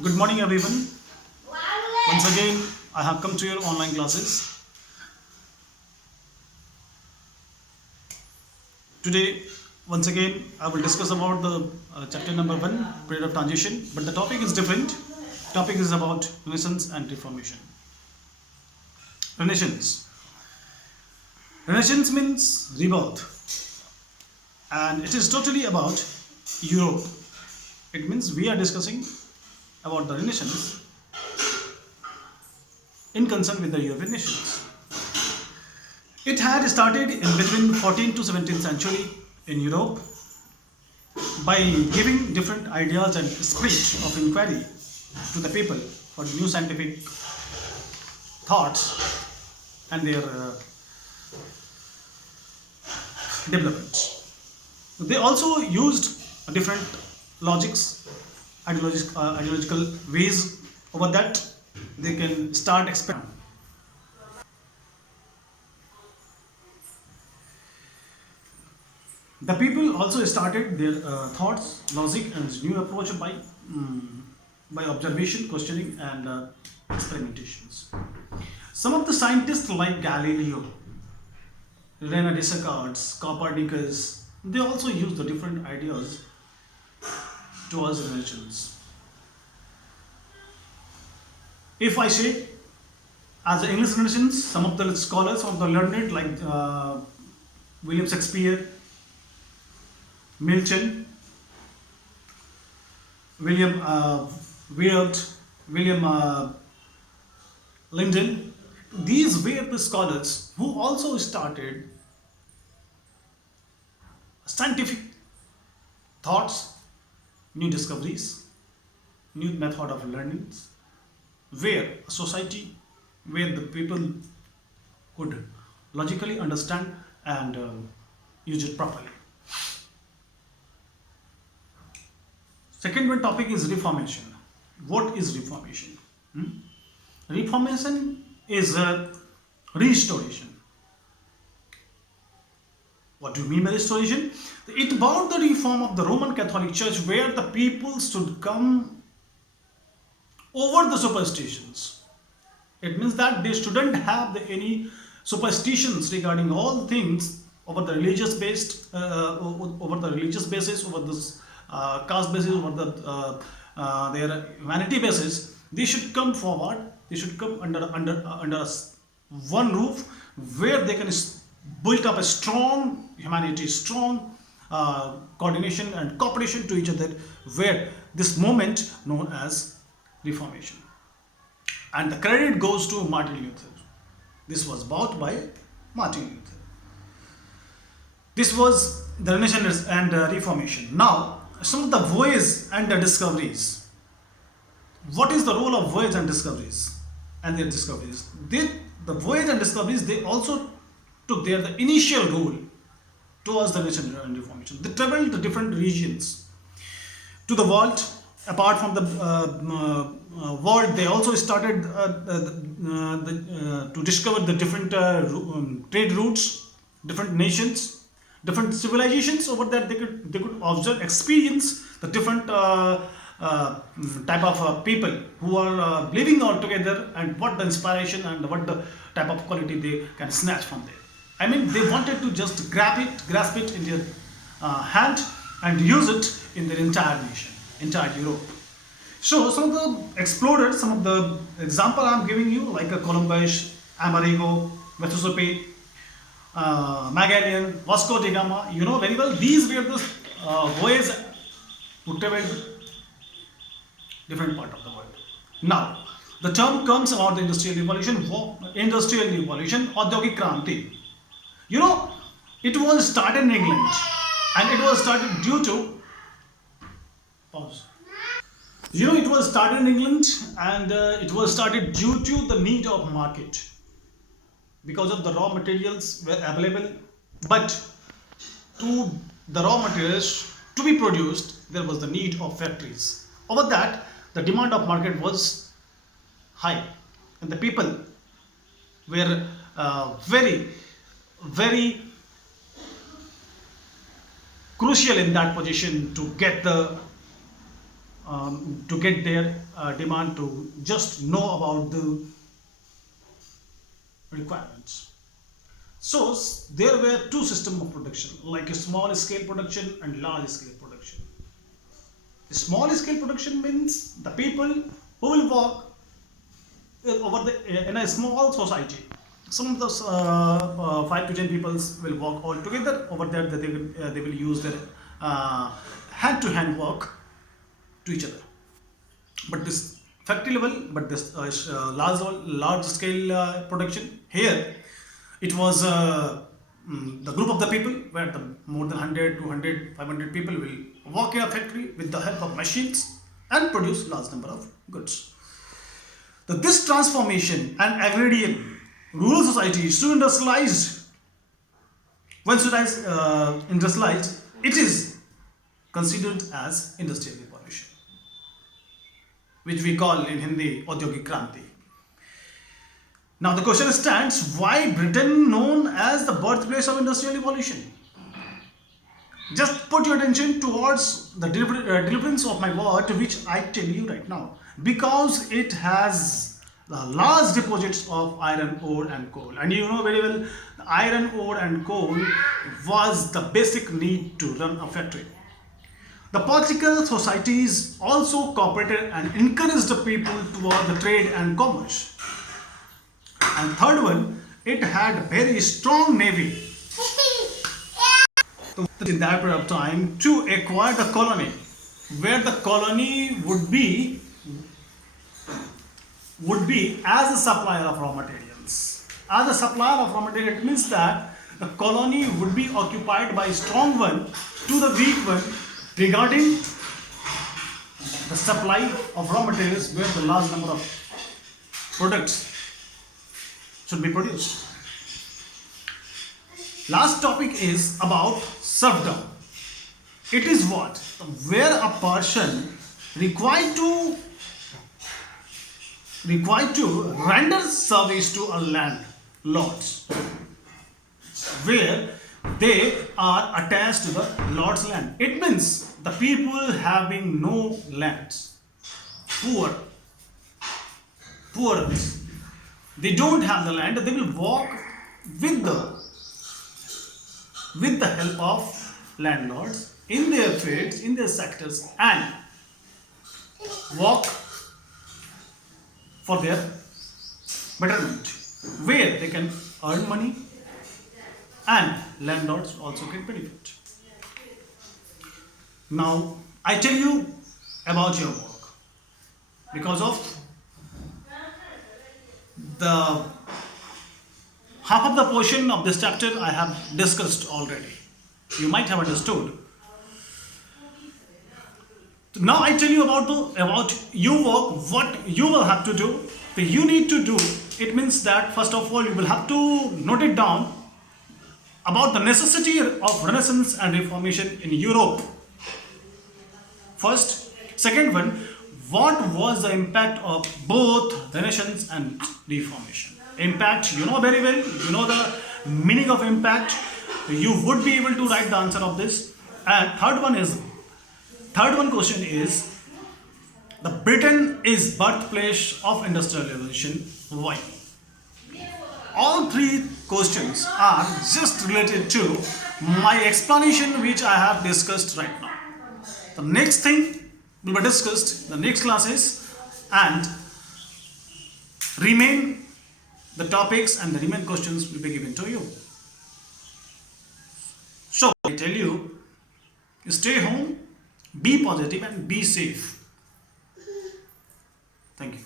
Good morning, everyone. Once again, I have come to your online classes. Today, once again, I will discuss about the chapter number one, period of transition. But the topic is different. Topic is about Renaissance and Reformation. Renaissance. Renaissance means rebirth, and it is totally about Europe. It means we are discussing about the Renaissance in concern with the European nations. It had started in between 14th to 17th century in Europe by giving different ideas and spirit of inquiry to the people for new scientific thoughts and their development. They also used different logics, ideological ways. Over that, they can start experimenting. The people also started their thoughts, logic, and new approach by observation, questioning, and experimentations. Some of the scientists like Galileo, Rene Descartes, Copernicus, they also used the different ideas towards religions. If I say, as an English Renaissance, some of the scholars, some of the learned like William Shakespeare, Milton, William Weird, William Linden, these were the scholars who also started scientific thoughts, new discoveries, new method of learning, where a society, where the people could logically understand and use it properly. Second one topic is Reformation. What is Reformation? Reformation is a restoration. What do you mean by restoration? It about the reform of the Roman Catholic Church, where the people should come over the superstitions. It means that they shouldn't have any superstitions regarding all things over the religious based, over the religious basis, over this caste basis, over their humanity basis. They should come forward. They should come under one roof where they can build up a strong humanity, strong coordination and cooperation to each other. Where this movement known as Reformation, and the credit goes to Martin Luther. This was bought by Martin Luther. This was the Renaissance and Reformation. Now, some of the voyages and the discoveries. What is the role of voyage and discoveries and their discoveries? The voyage and discoveries, they also took the initial role towards the Renaissance and Reformation. They traveled to different regions to the world. Apart from the world, they also started to discover the different trade routes, different nations, different civilizations. Over that, they could observe, experience the different type of people who are living all together, and what the inspiration and what the type of quality they can snatch from there. I mean, they wanted to just grasp it in their hand and use it in their entire nation, entire Europe. So some of the explorers, some of the example I'm giving you, like a Columbus, Amerigo, Mississippi, Magellan, Vasco da Gama, you know very well, these were the voyages who traveled different part of the world. Now, the term comes about the industrial revolution, Audyogik Kranti. You know, it was started in England, and it was started due to pause. You know, it was started in England, and it was started due to the need of market, because of the raw materials were available, but to the raw materials to be produced, there was the need of factories. Over that, the demand of market was high, and the people were very crucial in that position to get the to get their demand, to just know about the requirements. So there were two systems of production, like a small scale production and large scale production. The small scale production means the people who will work over in a small society. Some of those 5 to 10 people will work all together over there. That they will use their hand to hand work to each other. But this factory level, but this large scale production here, it was the group of the people where the more than 100, 200, 500 people will work in a factory with the help of machines and produce large number of goods. So this transformation and agrarian rural society is to industrialized. Once industrialized, it is considered as industrial revolution, which we call in Hindi Audyogik Kranti. Now the question stands: why Britain known as the birthplace of industrial revolution? Just put your attention towards the deliverance of my word, which I tell you right now, because it has large deposits of iron ore and coal, and you know very well, iron ore and coal was the basic need to run a factory. The political societies also cooperated and encouraged the people toward the trade and commerce. And third one, it had very strong navy in that period of time to acquire the colony, where the colony would be as a supplier of raw materials. As a supplier of raw material, it means that the colony would be occupied by a strong one to the weak one regarding the supply of raw materials, where the large number of products should be produced. Last topic is about serfdom. It is what? Where a person required to render service to a landlords, where they are attached to the lord's land. It means the people having no lands, poorers, they don't have the land, they will walk with the help of landlords in their fields, in their sectors, and work for their betterment, where they can earn money and landlords also get benefit. Now I tell you about your work, because of the half of the portion of this chapter I have discussed already. You might have understood. Now I tell you about your work, what you will have to do. The you need to do. It means that first of all you will have to note it down about the necessity of Renaissance and Reformation in Europe. First, second one, what was the impact of both Renaissance and Reformation? Impact, you know very well, you know the meaning of impact. You would be able to write the answer of this. And third one question is, the Britain is birthplace of industrial revolution. Why? All three questions are just related to my explanation, which I have discussed right now. The next thing will be discussed, the next classes, and remain the topics and the remaining questions will be given to you. So I tell you, stay home, be positive and be safe. Thank you.